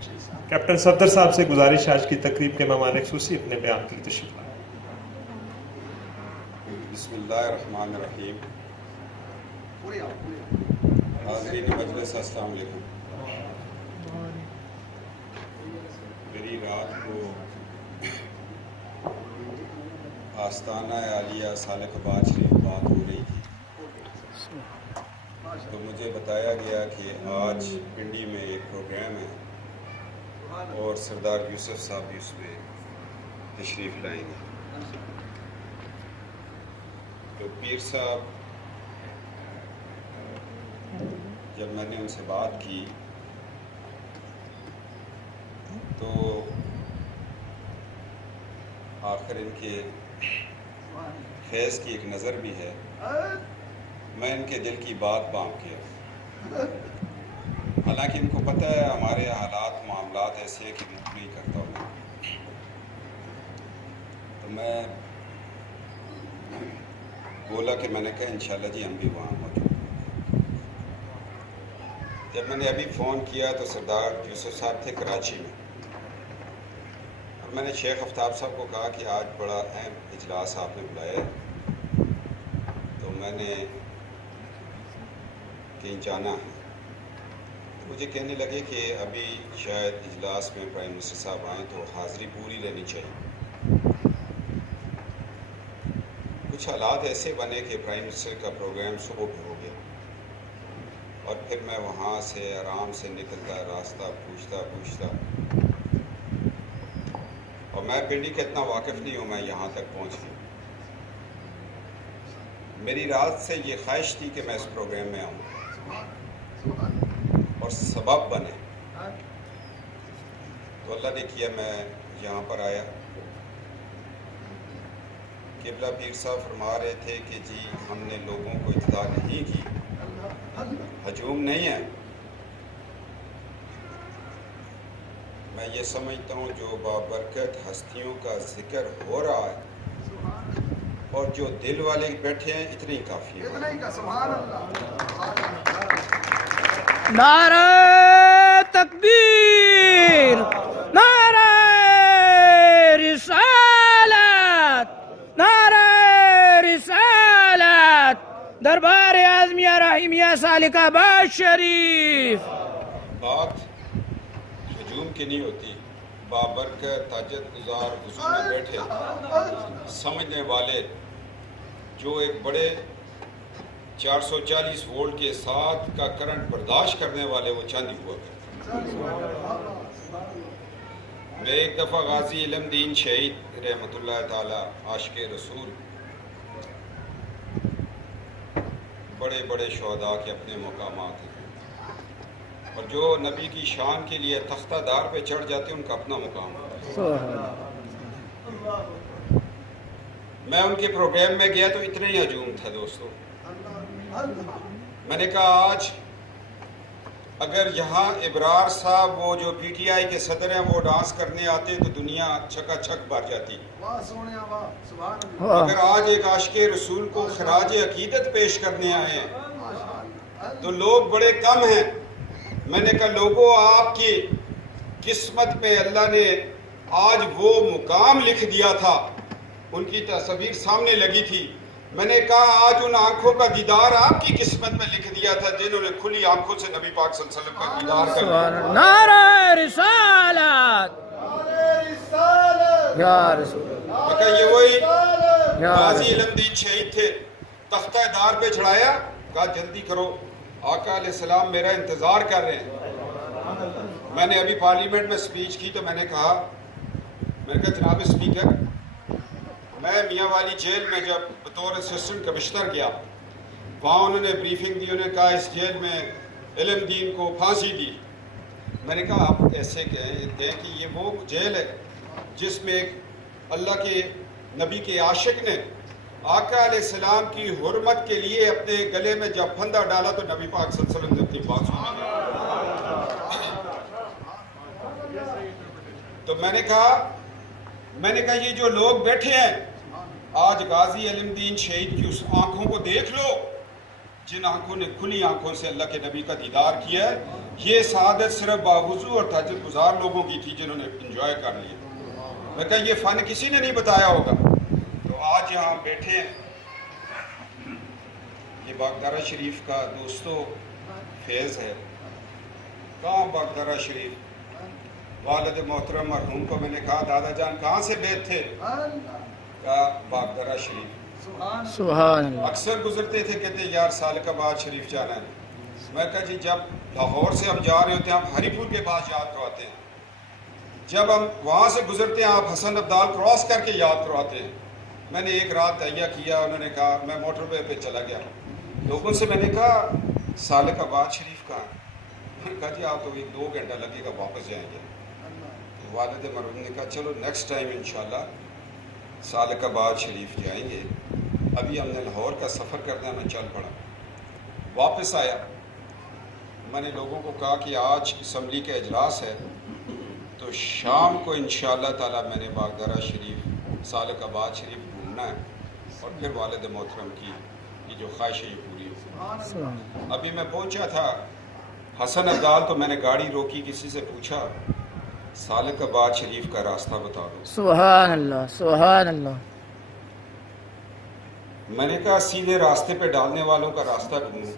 Captain Safdar صاحب سے گزارش آج کی تقریب کے مہمان خصوصی اپنے بیان کی تشریف لائیں۔ بسم اللہ الرحمن الرحیم۔ حاضرین مجلس السلام علیکم۔ میری رات کو آستانہ عالیہ سالک آباد شریف بات ہو رہی تھی تو مجھے بتایا گیا کہ آج پنڈی میں ایک پروگرام ہے اور سردار یوسف صاحب بھی اس میں تشریف لائیں گے۔ تو پیر صاحب جب میں نے ان سے بات کی تو آخر ان کے فیض کی ایک نظر بھی ہے، میں ان کے دل کی بات بام کیا۔ حالانکہ ان کو پتہ ہے ہمارے حالات معاملات ایسے ہیں کہ منہ نہیں کرتا ہوں، تو میں بولا کہ میں نے کہا انشاءاللہ جی ہم بھی وہاں موجود ہیں۔ جب میں نے ابھی فون کیا تو سردار یوسف صاحب تھے کراچی میں، اور میں نے شیخ آفتاب صاحب کو کہا کہ آج بڑا اہم اجلاس آپ نے بلایا ہے تو میں نے کہیں جانا ہے۔ مجھے کہنے لگے کہ ابھی شاید اجلاس میں پرائم منسٹر صاحب آئیں تو حاضری پوری لینی چاہیے۔ کچھ حالات ایسے بنے کہ پرائم منسٹر کا پروگرام صبح پہ ہو گیا اور پھر میں وہاں سے آرام سے نکلتا راستہ پوچھتا اور میں پنڈی کا اتنا واقف نہیں ہوں، میں یہاں تک پہنچ گیا۔ میری رات سے یہ خواہش تھی کہ میں اس پروگرام میں آؤں اور سبب بنے، تو اللہ نے کیا میں یہاں پر آیا۔ قبلہ پیر صاحب فرما رہے تھے کہ جی ہم نے لوگوں کو اطلاع نہیں کی، ہجوم نہیں ہے۔ میں یہ سمجھتا ہوں جو بابرکت ہستیوں کا ذکر ہو رہا ہے اور جو دل والے بیٹھے ہیں اتنے ہی کافی ہیں۔ نعرہ تکبیر، نعرہ رسالت، نعرہ رسالت، دربار اعظمیہ رحیمیہ سالک آباد شریف۔ بات ہجوم کی نہیں ہوتی، بابرکت تاجت گزار حضور میں بیٹھے سمجھنے والے جو ایک بڑے 440 وولٹ کے ساتھ کا کرنٹ برداشت کرنے والے وہ چاندی ہوا کرتے۔ میں ایک دفعہ غازی علم دین شہید رحمۃ اللہ تعالی عاشق رسول، بڑے بڑے شہداء کے اپنے مقامات ہیں اور جو نبی کی شان کے لیے تختہ دار پہ چڑھ جاتے ہیں ان کا اپنا مقام ہوتا ہے۔ میں ان کے پروگرام میں گیا تو اتنا ہی ہجوم تھا دوستو۔ میں نے کہا آج اگر یہاں ابرار صاحب وہ جو پی ٹی آئی کے صدر ہیں وہ ڈانس کرنے آتے تو دنیا چھکا چھک بھر جاتی۔ اگر آج ایک عاشق رسول کو خراج عقیدت پیش کرنے آئے ہیں تو لوگ بڑے کم ہیں۔ میں نے کہا لوگوں آپ کی قسمت میں اللہ نے آج وہ مقام لکھ دیا تھا، ان کی تصویر سامنے لگی تھی۔ میں نے کہا آج ان آنکھوں کا دیدار آپ کی قسمت میں لکھ دیا تھا جنہوں نے کھلی آنکھوں سے نبی پاک صلی اللہ علیہ وسلم کا دیدار کر لیا۔ نعرہ رسالت، یا رسول میں کہا یہ وہی غازی علم دین شہید تھے، تختہ دار پہ چڑھایا، کہا جلدی کرو آقا علیہ السلام میرا انتظار کر رہے ہیں۔ میں نے ابھی پارلیمنٹ میں سپیچ کی تو میں نے کہا جناب اسپیکر، میں میاں والی جیل میں جب بطور اسسٹنٹ کمشنر گیا وہاں انہوں نے بریفنگ دی، انہوں نے کہا اس جیل میں علم دین کو پھانسی دی۔ میں نے کہا آپ ایسے کہتے ہیں کہ یہ وہ جیل ہے جس میں ایک اللہ کے نبی کے عاشق نے آقا علیہ السلام کی حرمت کے لیے اپنے گلے میں جب پھندا ڈالا تو نبی پاک صلی اللہ علیہ وسلم نے اپنی بات سنی۔ تو میں نے کہا یہ جو لوگ بیٹھے ہیں آج غازی علم دین شہید کی اس آنکھوں کو دیکھ لو جن آنکھوں نے کھلی آنکھوں سے اللہ کے نبی کا دیدار کیا ہے، یہ سعادت صرف باوضو اور تہجد گزار لوگوں کی تھی جنہوں نے انجوائے کر لیا. میں کہا یہ فن کسی نے نہیں بتایا ہوگا. تو آج یہاں بیٹھے ہیں. یہ باغدارہ شریف کا دوستو فیض ہے. کہاں باغدارہ شریف؟ والد محترم مرحوم کو میں نے کہا دادا جان کہاں سے بیت تھے؟ کہا باغدارہ شریف. سبحان اللہ. اکثر گزرتے تھے کہتے یار سالکاباد شریف جانا ہے. میں کہا جی جب لاہور سے ہم جا رہے ہوتے ہیں ہم ہری پور کے پاس یاد کرواتے ہیں. جب ہم وہاں سے گزرتے ہیں آپ حسن ابدال کراس کر کے یاد کرواتے ہیں. میں نے ایک رات تہیہ کیا. انہوں نے کہا میں موٹر وے پہ چلا گیا. لوگوں سے میں نے کہا سالکاباد شریف کہاں ہے؟ میں نے کہا جی آپ تو 2 گھنٹہ لگے گا واپس جائیں گے. تو والد مرحوم نے کہا چلو نیکسٹ ٹائم انشاءاللہ سالکاباد شریف جائیں گے. ابھی ہم نے لاہور کا سفر کرنا ہے. میں چل پڑا. واپس آیا. میں نے لوگوں کو کہا کہ آج اسمبلی کا اجلاس ہے تو شام کو انشاءاللہ تعالی میں نے باغدارہ شریف سالکاباد شریف گھومنا ہے اور پھر والد محترم کی یہ جو خواہش ہے یہ پوری ہو. ابھی میں پہنچا تھا حسن ابدال تو میں نے گاڑی روکی. کسی سے پوچھا سالکاباد شریف کا راستہ بتا دو. سبحان اللہ. سبحان اللہ. میں نے کہا سیدھے راستے پہ ڈالنے والوں کا راستہ ڈھونڈو.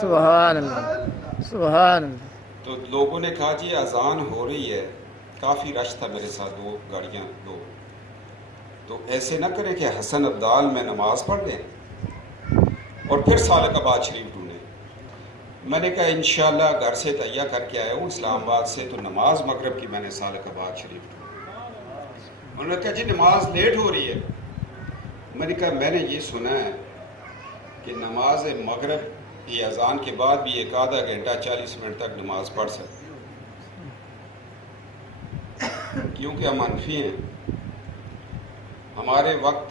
سبحان اللہ. سبحان اللہ. تو لوگوں نے کہا جی اذان ہو رہی ہے. کافی رش تھا میرے ساتھ 2 گاڑیاں 2. تو ایسے نہ کریں کہ حسن ابدال میں نماز پڑھ لیں اور پھر سالکاباد شریف ڈھونڈیں. میں نے کہا انشاءاللہ گھر سے تہیہ کر کے آیا ہوں اسلام آباد سے. تو نماز مغرب کی میں نے سالکاباد شریف ڈھونڈی. انہوں نے کہا جی نماز لیٹ ہو رہی ہے. میں نے کہا میں نے یہ سنا ہے کہ نماز مغرب کی اذان کے بعد بھی 1 گھنٹہ 40 منٹ تک نماز پڑھ سکتے کیونکہ ہم حنفی ہیں. ہمارے وقت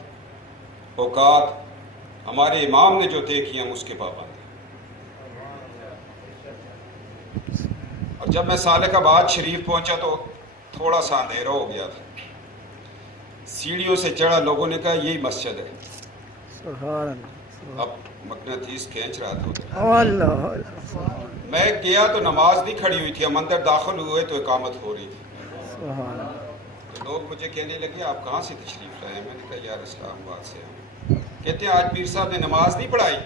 اوقات ہمارے امام نے جو طے کیے ہم اس کے پابند ہیں. اور جب میں سالکاباد شریف پہنچا تو تھوڑا سا اندھیرا ہو گیا تھا. سیڑھیوں سے چڑھا. لوگوں نے کہا یہی مسجد ہے. سبحان اللہ. اب مقناطیس کھینچ رہا تھا. اللہ. میں گیا تو نماز نہیں کھڑی ہوئی تھی. ہم اندر داخل ہوئے تو اقامت ہو رہی تھی. سبحان اللہ. تو لوگ مجھے کہنے لگے آپ کہاں سے تشریف لائے؟ میں نے کہا یار اسلام آباد سے ہیں. کہتے ہیں آج پیر صاحب نے نماز نہیں پڑھائی.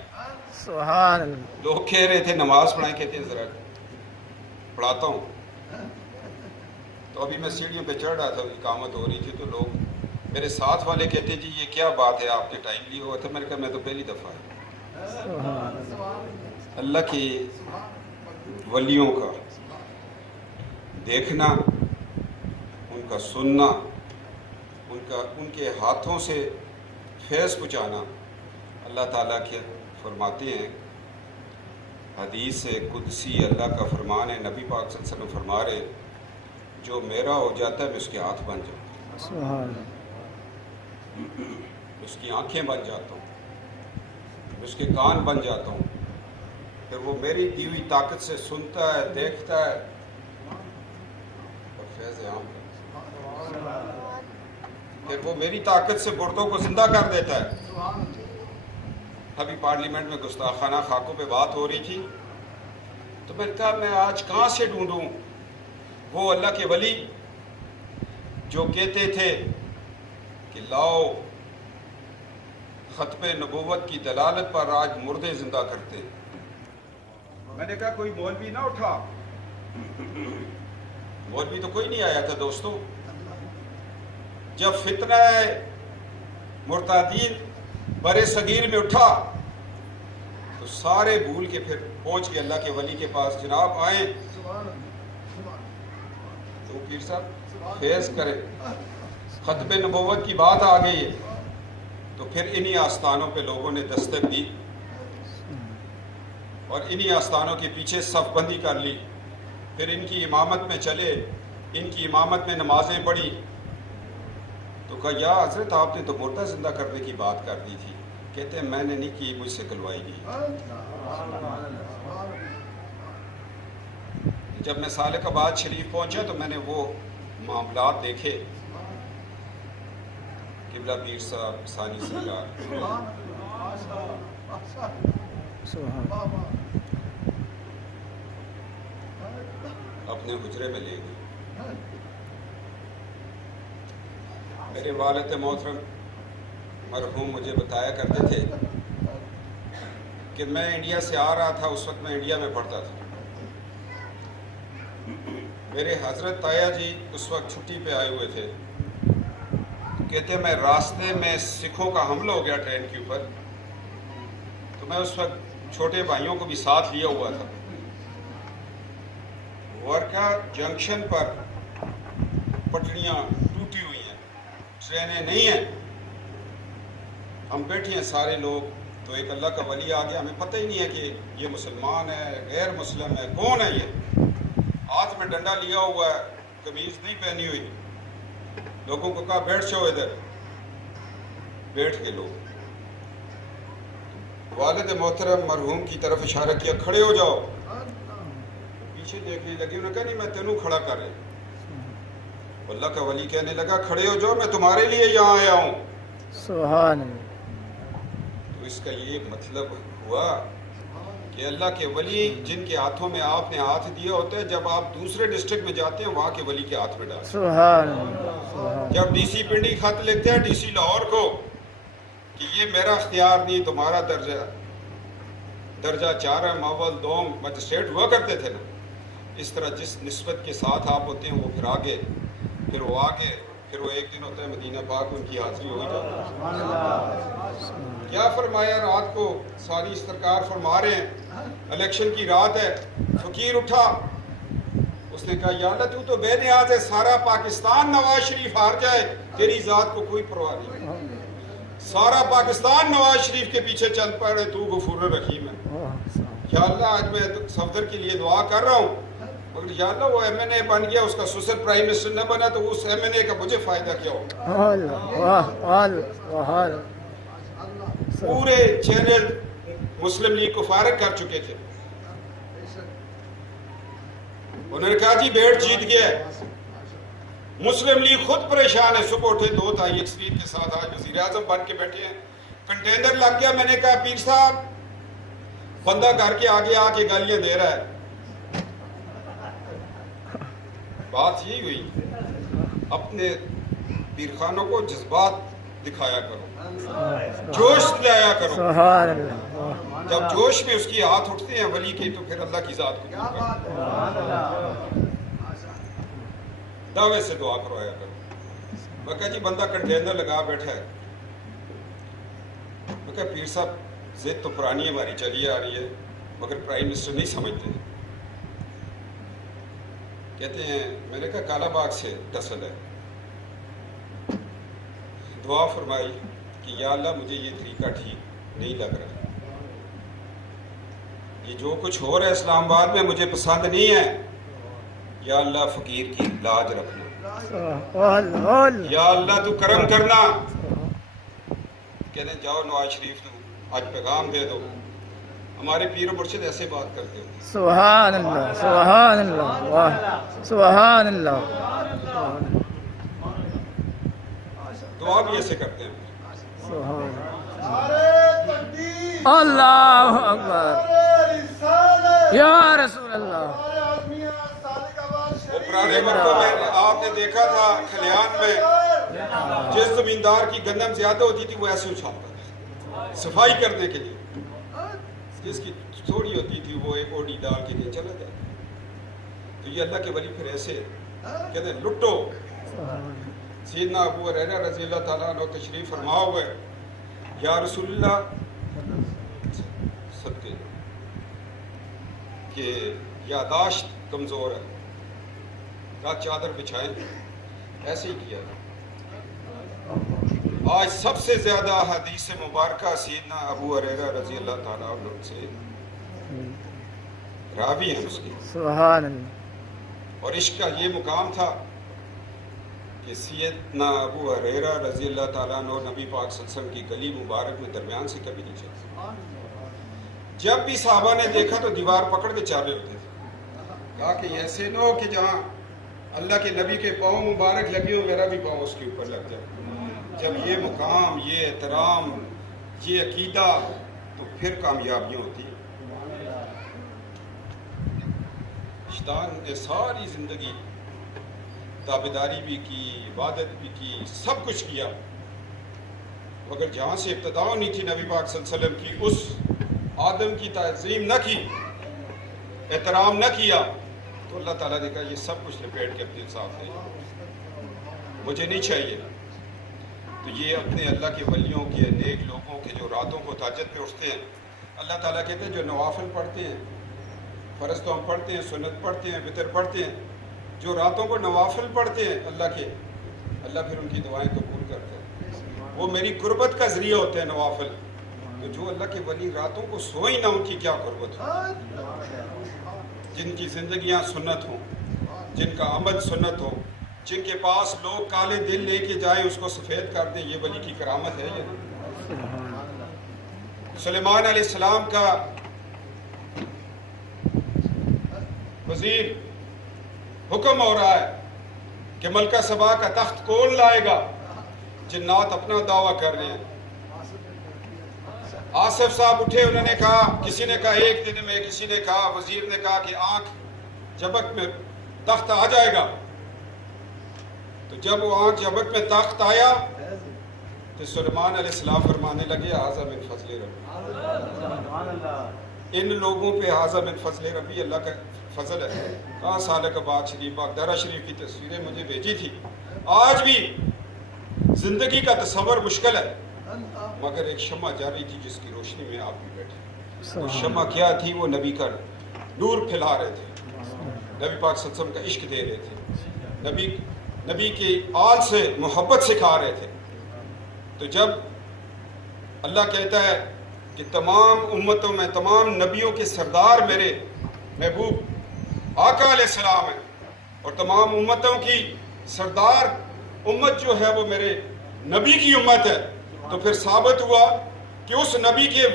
سبحان اللہ. لوگ کہہ رہے تھے نماز پڑھائیں. کہتے ہیں ذرا پڑھاتا ہوں. تو ابھی میں سیڑھیوں پہ چڑھ رہا تھا. اقامت ہو رہی تھی تو لوگ میرے ساتھ والے کہتے جی یہ کیا بات ہے آپ نے ٹائم لیا ہوا تھا. میں نے کہا میں تو پہلی دفعہ اللہ کی ولیوں کا دیکھنا, ان کا سننا, ان کے ہاتھوں سے فیض پہنچانا. اللہ تعالیٰ کے فرماتے ہیں حدیث قدسی اللہ کا فرمان ہے. نبی پاک صلی اللہ علیہ وسلم فرما رہے جو میرا ہو جاتا ہے میں اس کے ہاتھ بن جاتا ہوں, اس کی آنکھیں بن جاتا ہوں, اس کے کان بن جاتا ہوں. پھر وہ میری دی ہوئی طاقت سے سنتا ہے, دیکھتا ہے اور فیض عام کرتا ہے. پھر وہ میری طاقت سے مردوں کو زندہ کر دیتا ہے. ابھی پارلیمنٹ میں گستاخانہ خاکوں پہ بات ہو رہی تھی تو میں نے کہا میں آج کہاں سے ڈھونڈوں وہ اللہ کے ولی جو کہتے تھے کہ لاؤ ختم نبوت کی دلالت پر آج مردے زندہ کرتے. میں نے کہا کوئی مولوی نہ اٹھا. مولوی تو کوئی نہیں آیا تھا دوستو. جب فتنہ مرتدین برے صغیر میں اٹھا تو سارے بھول کے پھر پہنچ کے اللہ کے ولی کے پاس. جناب آئیں تو پیر صاحب فیض کریں. ختم نبوت کی بات آ گئی ہے تو پھر انہی آستانوں پہ لوگوں نے دستک دی اور انہی آستانوں کے پیچھے صف بندی کر لی. پھر ان کی امامت میں چلے, ان کی امامت میں نمازیں پڑھی تو کہا یا حضرت آپ نے تو مردہ زندہ کرنے کی بات کر دی تھی. کہتے ہیں میں نے نہیں کی, مجھ سے کلوائی گئی. جب میں سالکاباد شریف پہنچا تو میں نے وہ معاملات دیکھے. قبلہ پیر صاحب ثانی سرکار, اپنے حجرے میں لے گئی. میرے والد محترم مرحوم مجھے بتایا کرتے تھے کہ میں انڈیا سے آ رہا تھا، اس وقت میں انڈیا میں پڑھتا تھا. میرے حضرت تایا جی اس وقت چھٹی پہ آئے ہوئے تھے. کہتے میں راستے میں سکھوں کا حملہ ہو گیا ٹرین کے اوپر، تو میں اس وقت چھوٹے بھائیوں کو بھی ساتھ لیا ہوا تھا. ورکا جنکشن پر پٹریاں ٹوٹی ہوئی ہیں، ٹرینیں نہیں ہیں، ہم بیٹھے ہیں سارے لوگ. تو ایک اللہ کا ولی آ گیا، ہمیں پتہ ہی نہیں ہے کہ یہ مسلمان ہے غیر مسلم ہے کون ہے. یہ ہاتھ میں ڈنڈا لیا ہوا ہے، قمیض نہیں پہنی ہوئی. لوگوں کو کہا بیٹھ جاؤ ادھر، بیٹھ کے لوگ. والد محترم مرحوم کی طرف اشارہ کیا کھڑے ہو جاؤ. پیچھے دیکھنے لگے، انہوں نے کہا نہیں میں تینوں کھڑا کر رہے. اللہ کا ولی کہنے لگا کھڑے ہو جاؤ، میں تمہارے لیے یہاں آیا ہوں. سبحان اللہ. تو اس کا یہ مطلب ہوا کہ اللہ کے ولی جن کے ہاتھوں میں آپ نے ہاتھ دیا ہوتا ہے، جب آپ دوسرے ڈسٹرکٹ میں جاتے ہیں وہاں کے ولی کے ہاتھ میں ڈالتے ہیں. سبحان اللہ. جب ڈی سی پنڈی خط لکھتے ہیں ڈی سی لاہور کو کہ یہ میرا اختیار نہیں، تمہارا درجہ 4 ہے، ماول دوم مجسٹریٹ ہوا کرتے تھے نا، اس طرح جس نسبت کے ساتھ آپ ہوتے ہیں وہ پھر آگے، پھر وہ آگے، پھر وہ ایک دن ہوتا ہے مدینہ پاک ان کی حاضری ہو ہی جاتی ہے. کیا فرمایا رات کو ساری سرکار فرما رہے ہیں، الیکشن کی رات ہے. فقیر اٹھا، اس نے کہا یا اللہ تو بے نیاز ہے، سارا پاکستان نواز شریف ہار جائے تیری ذات کو کوئی پرواہ نہیں. سارا پاکستان نواز شریف کے پیچھے چل پڑے، تو غفور الرحیم ہے. یا اللہ آج میں صفدر کے لیے دعا کر رہا ہوں، مگر یا اللہ وہ ایم این اے بن گیا، اس کا سسر پرائم منسٹر نہ بنا تو اس ایم این اے کا مجھے فائدہ کیا ہوگا. پورے چینل مسلم لیگ کو فارغ کر چکے تھے. انہوں نے کہا جی بیٹ جیت گیا ہے. مسلم لیگ خود پریشان ہے. صبح اٹھے 2 تائی اکثریت کے ساتھ آج وزیر اعظم بن کے بیٹھے ہیں. کنٹینر لگ گیا. میں نے کہا پیر صاحب بندہ گھر کے آگے آ کے گالیاں دے رہا ہے. بات یہی ہوئی، اپنے پیر خانوں کو جذبات دکھایا کرو، جوش دلایا کرو. سبحان اللہ. جب جوش میں اس کی ہاتھ اٹھتے ہیں ولی کے تو پھر اللہ کی ذات کو دعوے سے دعا کروایا کرو. میں کہا جی بندہ کنٹینر لگا بیٹھا ہے. میں کہا پیر صاحب ضد تو پرانی ہماری چلی آ رہی ہے مگر پرائم منسٹر نہیں سمجھتے. کہتے ہیں میں نے کہا کالا باغ سے ٹسل ہے. دعا فرمائی کہ یا اللہ مجھے یہ طریقہ ٹھیک نہیں لگ رہا، یہ جو کچھ ہو رہا ہے اسلام آباد میں مجھے پسند نہیں ہے. یا اللہ فقیر کی لاج رکھنا، یا اللہ تو کرم کرنا. کہتے ہیں جاؤ نواز شریف کو آج پیغام دے دو. ہمارے پیر و مرشد ایسے بات کرتے ہیں. سبحان اللہ. سبحان اللہ. سبحان اللہ. دعا بھی ایسے کرتے ہیں. اللہ اکبر یا رسول اللہ. وہ پرانے وقتوں میں آپ نے دیکھا تھا کھلیان میں جس زمیندار کی گندم زیادہ ہوتی تھی وہ ایسے اچھالتا تھا صفائی کرنے کے لیے. جس کی تھوڑی ہوتی تھی وہ ایک اوڈی ڈال کے لیے چلا جاتا. تو یہ اللہ کے ولی پھر ایسے کہتے ہیں لٹو. سیدنا ابو ہریرہ رضی اللہ تعالیٰ عنہ تشریف فرما ہوئے، یا رسول اللہ صدقے کہ یاداشت کمزور ہے، کہا چادر بچھائیں. ایسے ہی کیا. آج سب سے زیادہ حدیث مبارکہ سیدنا ابو ہریرہ رضی اللہ تعالیٰ عنہ سے راوی ہیں اس کی. سبحان اللہ. اور عشق کا یہ مقام تھا کہ سیدنا ابو ہریرہ رضی اللہ تعالیٰ عنہ نبی پاک صلی اللہ علیہ وسلم کی گلی مبارک میں درمیان سے کبھی نہیں چلتے. جب بھی صحابہ نے دیکھا تو دیوار پکڑ کے چالے ہوتے تھے. کہا کہ ایسے نہ ہو کہ جہاں اللہ کے نبی کے پاؤں مبارک لگے ہو میرا بھی پاؤں اس کے اوپر لگ جائے. جب یہ مقام، یہ احترام، یہ عقیدہ تو پھر کامیابیاں ہوتی ہیں. وجدان نے ساری زندگی تابعداری بھی کی، عبادت بھی کی، سب کچھ کیا، مگر جہاں سے ابتدا ہونی تھی نبی پاک صلی اللہ علیہ وسلم کی، اس آدم کی تعظیم نہ کی، احترام نہ کیا، تو اللہ تعالیٰ نے کہا یہ سب کچھ لپیٹ کے اپنے ساتھ لے مجھے نہیں چاہیے۔ تو یہ اپنے اللہ کے ولیوں کے، نیک لوگوں کے جو راتوں کو تہجد پہ اٹھتے ہیں، اللہ تعالیٰ کہتے ہیں جو نوافل پڑھتے ہیں، فرض تو ہم پڑھتے ہیں، سنت پڑھتے ہیں، وطر پڑھتے ہیں، جو راتوں کو نوافل پڑھتے ہیں اللہ کے، اللہ پھر ان کی دعائیں قبول کرتے ہیں، وہ میری قربت کا ذریعہ ہوتے ہیں نوافل۔ تو جو اللہ کے ولی راتوں کو سوئی نہ، ان کی کیا قربت ہو، جن کی زندگیاں سنت ہوں، جن کا عمل سنت ہو، جن کے پاس لوگ کالے دل لے کے جائیں اس کو سفید کر دیں، یہ ولی کی کرامت ہے یہ۔ سلیمان علیہ السلام کا وزیر حکم ہو رہا ہے کہ ملکہ سبا کا تخت کون لائے گا، جنات اپنا دعویٰ کر رہے ہیں۔ آصف صاحب اٹھے، انہوں نے کہا، کسی نے کہا ایک دن میں، کسی نے کہا، وزیر نے کہا کہ آنکھ جھپک میں تخت آ جائے گا۔ تو جب وہ آنکھ جھپک میں تخت آیا تو سلیمان علیہ السلام فرمانے لگے ھذا من فضل ربی، ان لوگوں پہ ھذا من فضل ربی، اللہ کا فضل ہے۔ کہاں سالہ کا باغ شریف، باغدارہ شریف کی تصویریں مجھے بھیجی تھی۔ آج بھی زندگی کا تصور مشکل ہے، مگر ایک شمع جاری تھی جس کی روشنی میں آپ بھی بیٹھے۔ وہ شمع کیا تھی؟ وہ نبی کا نور پھیلا رہے تھے، نبی پاک صلی اللہ علیہ وسلم کا عشق دے رہے تھے، نبی کی آل سے محبت سکھا رہے تھے۔ تو جب اللہ کہتا ہے کہ تمام امتوں میں، تمام نبیوں کے سردار میرے محبوب آقا علیہ السلام ہیں، اور تمام امتوں کی سردار امت جو ہے وہ میرے نبی کی امت ہے، تو پھر ثابت ہوا کہ اس نبی کے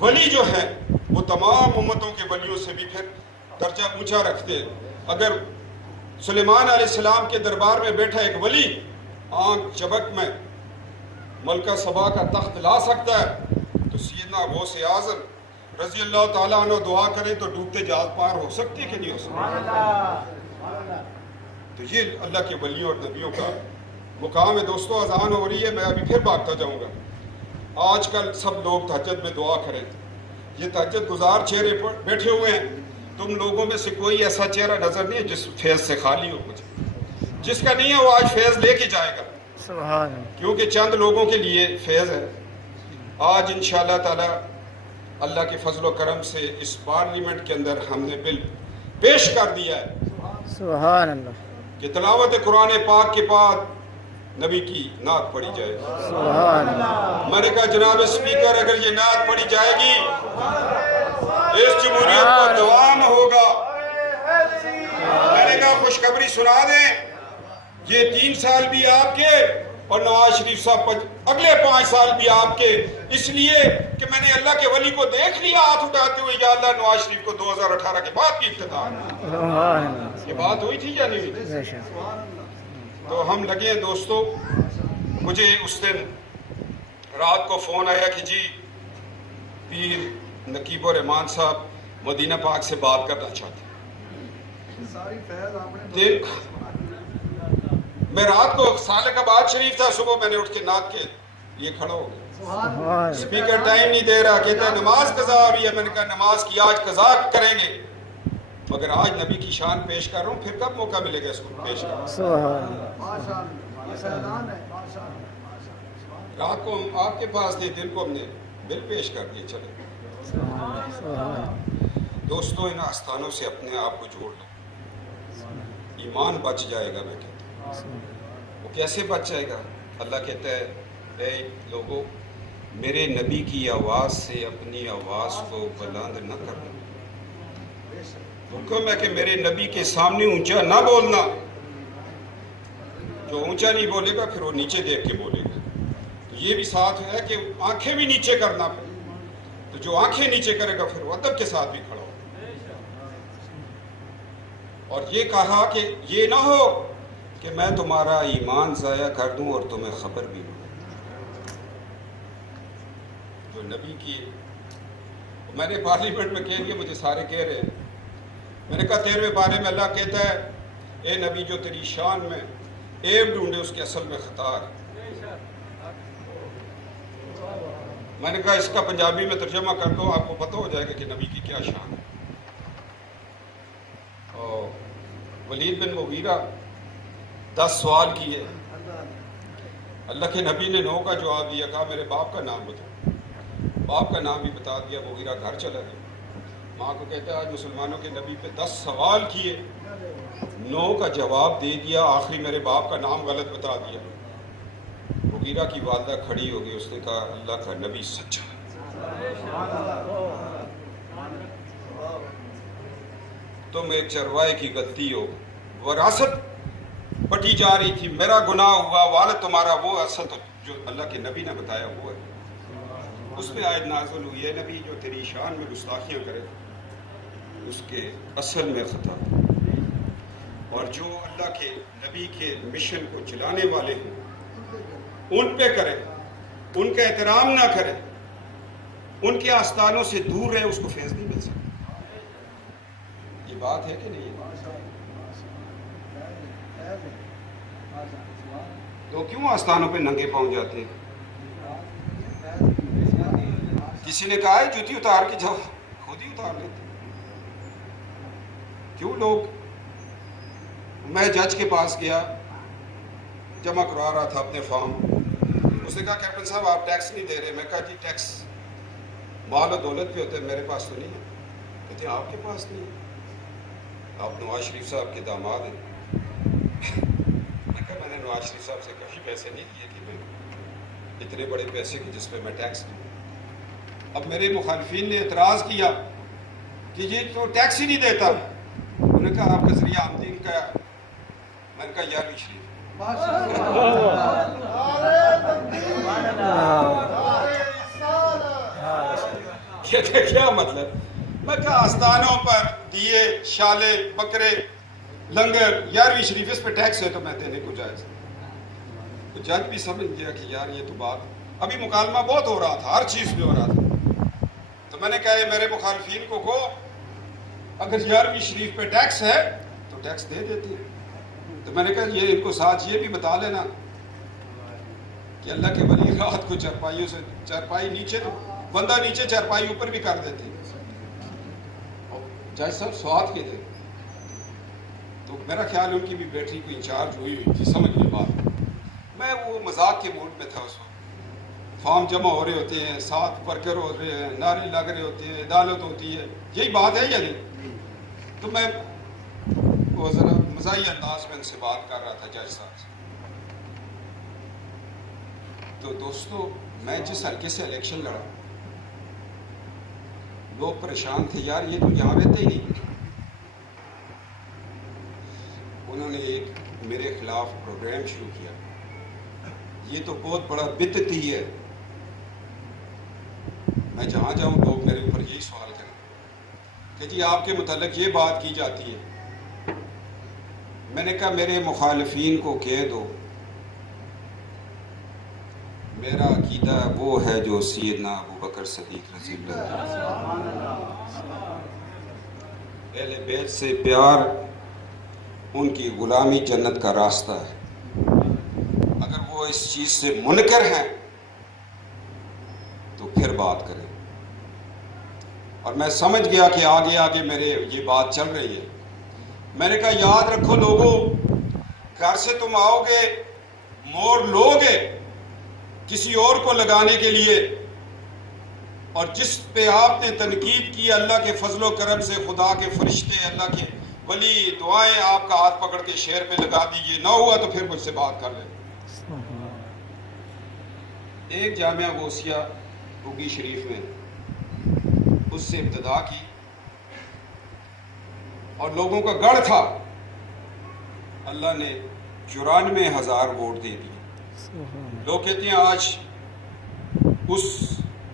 ولی جو ہیں وہ تمام امتوں کے ولیوں سے بھی پھر درجہ اونچا رکھتے ہیں۔ اگر سلیمان علیہ السلام کے دربار میں بیٹھا ایک ولی آنکھ جھپک میں ملکہ سبا کا تخت لا سکتا ہے، تو سیدنا غوث اعظم رضی اللہ تعالیٰ عنہ دعا کریں تو ڈوبتے جہاز پار ہو سکتے کہ نہیں ہو سکتے؟ تو یہ اللہ کے ولیوں اور نبیوں کا مقام ہے۔ دوستو اذان ہو رہی ہے، میں ابھی پھر بھاگتا جاؤں گا۔ آج کل سب لوگ تہجد میں دعا کریں، یہ تہجد گزار چہرے پر بیٹھے ہوئے ہیں، تم لوگوں میں سے کوئی ایسا چہرہ نظر نہیں ہے جس فیض سے خالی ہو، مجھے جس کا نہیں ہے وہ آج فیض لے کے جائے گا، سبحان اللہ۔ کیونکہ چند لوگوں کے لیے فیض ہے۔ آج انشاءاللہ تعالی اللہ کے فضل و کرم سے اس پارلیمنٹ کے اندر ہم نے بل پیش کر دیا ہے سبحان اللہ، کہ تلاوت قرآن پاک کے بعد نبی کی نعت پڑھی جائے گی۔ سبحان اللہ، میں نے کہا جناب اسپیکر اگر یہ نعت پڑھی جائے گی اس جمہوریت کو دوام ہوگا۔ میں نے کہا خوشخبری سنا دیں، یہ 3 سال بھی آپ کے اور نواز شریف صاحب اگلے 5 سال بھی آپ کے، اس لیے کہ میں نے اللہ کے ولی کو دیکھ لیا ہاتھ اٹھاتے ہوئے، یا اللہ نواز شریف کو 2018 کے بعد کی افتتاح۔ سبحان اللہ، یہ بات ہوئی تھی یا نہیں ہوئی تھی؟ بے شک۔ تو ہم لگے ہیں دوستو، مجھے اس دن رات کو فون آیا کہ جی پیر نقیب الرحمان صاحب مدینہ پاک سے بات کرنا چاہتے ہیں۔ میں رات کو سالہ کا بعد شریف تھا، صبح میں نے اٹھ کے نعت کے لیے کھڑا ہو گیا۔ اسپیکر ٹائم نہیں دے رہا، کہتا ہے نماز قضا ہو رہی ہے۔ میں نے کہا نماز کی آج قضا کریں گے، مگر آج نبی کی شان پیش کر رہا ہوں، پھر کب موقع ملے گا اس کو پیش کرنے؟ رات کو ہم آپ کے پاس تھے، دن کو ہم نے بل پیش کر دیے۔ چلے دوستو، ان آستانوں سے اپنے آپ کو جوڑ لو، ایمان بچ جائے گا۔ میں کہتا ہوں وہ کیسے بچ جائے گا؟ اللہ کہتا ہے اے لوگوں، میرے نبی کی آواز سے اپنی آواز کو بلند نہ کرنا۔ حکم ہے کہ میرے نبی کے سامنے اونچا نہ بولنا۔ جو اونچا نہیں بولے گا پھر وہ نیچے دیکھ کے بولے گا۔ تو یہ بھی ساتھ ہے کہ آنکھیں بھی نیچے کرنا پھر، تو جو آنکھیں نیچے کرے گا پھر وہ ادب کے ساتھ بھی کھڑا ہو۔ اور یہ کہا کہ یہ نہ ہو کہ میں تمہارا ایمان ضائع کر دوں اور تمہیں خبر بھی نہ ہو۔ جو نبی کی، میں نے پارلیمنٹ میں کہہ دیا، مجھے سارے کہہ رہے ہیں میں نے کہا 13ویں پارے میں اللہ کہتا ہے اے نبی جو تیری شان میں عیب ڈھونڈے اس کے اصل میں خطا ہے. میں نے کہا اس کا پنجابی میں ترجمہ کر دو آپ کو پتہ ہو جائے گا کہ نبی کی کیا شان ہے. اور ولید بن مغیرہ 10 سوال کیے, اللہ کے نبی نے 9 کا جواب دیا. کہا میرے باپ کا نام بتاؤ, باپ کا نام بھی بتا دیا. مغیرہ گھر چلا گیا. ماں کو کہتا ہے آج مسلمانوں کے نبی پہ 10 سوال کیے, 9 کا جواب دے دیا, آخری میرے باپ کا نام غلط بتا دیا. مغیرہ کی والدہ کھڑی ہو گئی, اس نے کہا اللہ کا نبی سچا ہے. تم ایک چروائے کی غلطی ہو, وراثت بٹی جا رہی تھی, میرا گناہ ہوا, والد تمہارا وہ اصل جو اللہ کے نبی نے بتایا وہ ہے. اس پہ آیت نازل ہوئی ہے نبی جو تیری شان میں گستاخیاں کرے اس کے اصل میں خطا, اور جو اللہ کے نبی کے مشن کو چلانے والے ہیں ان پہ کرے, ان کا احترام نہ کرے, ان کے آستانوں سے دور رہے, اس کو فیض نہیں مل سکتا. یہ بات ہے کہ نہیں؟ تو کیوں آستانوں پہ ننگے پاؤں جاتے ہیں؟ کسی نے کہا ہے جوتی اتار کے جاؤ, خود ہی اتار لیتے. کیوں لوگ, میں جج کے پاس گیا, جمع کروا رہا تھا اپنے فارم. اس نے کہا کیپٹن صاحب آپ ٹیکس نہیں دے رہے. میں کہا جی ٹیکس مال و دولت پہ ہوتے ہیں, میرے پاس تو نہیں ہے. کہتے ہیں آپ کے پاس نہیں ہے, آپ نواز شریف صاحب کے داماد ہیں. میں کہا میں نے نواز شریف صاحب سے کبھی پیسے نہیں لیے کہ میں اتنے بڑے پیسے کی جس پہ میں ٹیکس دوں. اب میرے مخالفین نے اعتراض کیا کہ یہ تو ٹیکس ہی نہیں دیتا. انہوں نے کہا آپ کا ذریعہ آمدنی کا. میں نے کہا 11ویں شریف. کیا مطلب؟ میں کہا آستانوں پر دیے, شالے, بکرے, لنگر, 11ویں شریف, اس پہ ٹیکس ہے تو میں دینے کو جائز. تو جج بھی سمجھ گیا کہ یار یہ تو بات, ابھی مکالمہ بہت ہو رہا تھا, ہر چیز پہ ہو رہا تھا. تو میں نے کہا یہ میرے مخالفین کو کہو اگر 11ویں شریف پہ ٹیکس ہے تو ٹیکس دے دیتی ہے. تو میں نے کہا یہ ان کو ساتھ یہ بھی بتا لینا کہ اللہ کے ولی رات کو چارپائیوں سے, چارپائی نیچے تو بندہ نیچے, چارپائی اوپر بھی کر دیتے. جج صاحب سوات کے تھے, تو میرا خیال ان کی بھی بیٹری کو انچارج ہوئی تھی, سمجھ لیں بات. میں وہ مذاق کے موڈ میں تھا اس وقت. فارم جمع ہو رہے ہوتے ہیں, 7 ورکر ہو رہے ہیں, نعرے لگ رہے ہوتے ہیں, عدالت ہوتی ہے, یہی بات ہے یا نہیں؟ تو میں وہ ذرا مزاحیہ انداز میں ان سے بات کر رہا تھا جج صاحب سے. تو دوستو میں جس حلقے سے الیکشن لڑا, لوگ پریشان تھے, یار یہ تو یہاں رہتے ہی نہیں. انہوں نے ایک میرے خلاف پروگرام شروع کیا, یہ تو بہت بڑا بدعتی ہے. میں جہاں جاؤں لوگ میرے اوپر یہی سوال کریں کہ جی آپ کے متعلق یہ بات کی جاتی ہے. میں نے کہا میرے مخالفین کو کہہ دو میرا عقیدہ وہ ہے جو سیدنا ابو بکر صدیق رضی اللہ اہل بیت سے پیار, ان کی غلامی جنت کا راستہ ہے. اگر وہ اس چیز سے منکر ہیں تو پھر بات کریں. اور میں سمجھ گیا کہ آگے آگے میرے یہ بات چل رہی ہے. میں نے کہا یاد رکھو لوگوں, گھر سے تم آؤ گے, مور لو گے کسی اور کو لگانے کے لیے, اور جس پہ آپ نے تنقید کی اللہ کے فضل و کرم سے خدا کے فرشتے, اللہ کے ولی, دعائیں آپ کا ہاتھ پکڑ کے شیر پہ لگا دیجیے. نہ ہوا تو پھر مجھ سے بات کر لیں. ایک جامعہ غوثیہ بگی شریف میں اس سے ابتدا کی, اور لوگوں کا گڑھ تھا. اللہ نے 94,000 ووٹ دے دیے. لوگ کہتے ہیں آج اس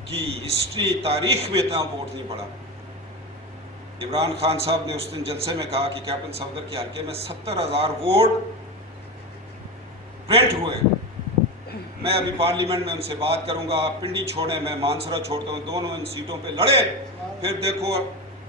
کی ہسٹری, تاریخ میں اتنا ووٹ نہیں پڑا. عمران خان صاحب نے اس دن جلسے میں کہا کہ کیپٹن صفدر کے حلقے میں 70,000 ووٹ پرنٹ ہوئے. میں ابھی پارلیمنٹ میں ان سے بات کروں گا, آپ پنڈی چھوڑیں, میں مانسرا چھوڑتا ہوں, دونوں ان سیٹوں پہ لڑے, پھر دیکھو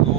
2